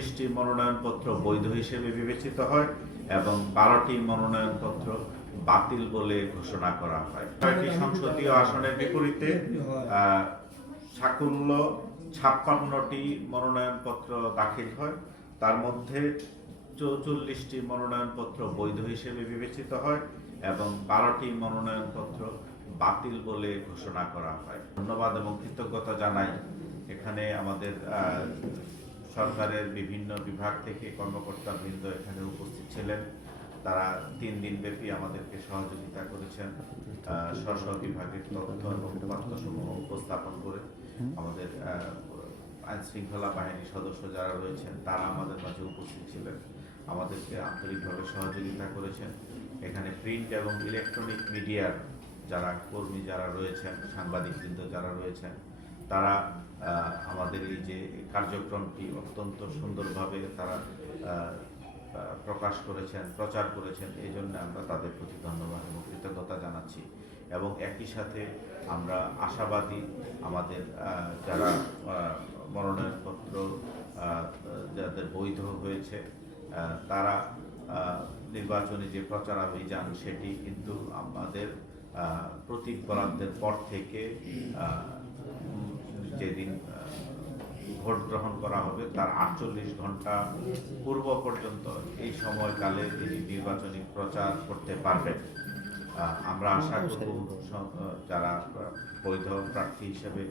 চল্লিশটি মনোনয়নপত্র বৈধ হিসেবে বিবেচিত হয় এবং 12টি মনোনয়নপত্র বাতিল বলে ঘোষণা করা হয়। 6টি সংসদীয় আসনের বিপরীতে সাকুল্য 56টি মনোনয়নপত্র দাখিল হয়। তার মধ্যে 44টি মনোনয়নপত্র বৈধ হিসেবে বিবেচিত হয় এবং 12টি মনোনয়নপত্র বাতিল বলে ঘোষণা করা হয়। ধন্যবাদ এবং কৃতজ্ঞতা জানাই এখানে আমাদের সরকারের বিভিন্ন বিভাগ থেকে কর্মকর্তাবৃন্দ এখানে উপস্থিত ছিলেন। তারা 3 দিন ব্যাপী আমাদেরকে সহযোগিতা করেছেন, স্ব বিভাগের তথ্য এবং উপাত্তসমূহ উপস্থাপন করে। আমাদের আইন শৃঙ্খলা বাহিনীর সদস্য যারা রয়েছেন তারা আমাদের মাঝে উপস্থিত ছিলেন, আমাদেরকে আন্তরিকভাবে সহযোগিতা করেছেন। এখানে প্রিন্ট এবং ইলেকট্রনিক মিডিয়ার যারা কর্মী যারা রয়েছেন, সাংবাদিকবৃন্দ যারা রয়েছেন, তারা আমাদের এই যে কার্যক্রমটি অত্যন্ত সুন্দরভাবে তারা প্রকাশ করেছেন, প্রচার করেছেন। এই জন্য আমরা তাদের প্রতি ধন্যবাদ এবং কৃতজ্ঞতা জানাচ্ছি এবং একই সাথে আমরা আশাবাদী আমাদের যারা মনোনয়নপত্র যাদের বৈধ হয়েছে তারা নির্বাচনী যে প্রচারাভিযান সেটি কিন্তু আমাদের প্রতীক বরাদ্দের পর থেকে যেদিন ভোট গ্রহণ করা হবে তার 48 ঘন্টা পূর্ব পর্যন্ত এই সময়কালে তিনি নির্বাচনী প্রচার করতে পারবেন। আমরা আশা করব যারা বৈধ প্রার্থী হিসেবে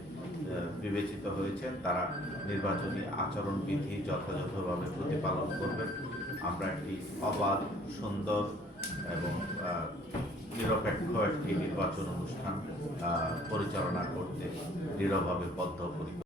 বিবেচিত হয়েছেন তারা নির্বাচনী আচরণবিধি যথাযথভাবে প্রতিপালন করবেন। আমরা একটি অবাধ, সুন্দর এবং নিরপেক্ষ একটি নির্বাচন অনুষ্ঠান পরিচালনা করতে দৃঢ়ভাবে বদ্ধপরিকর।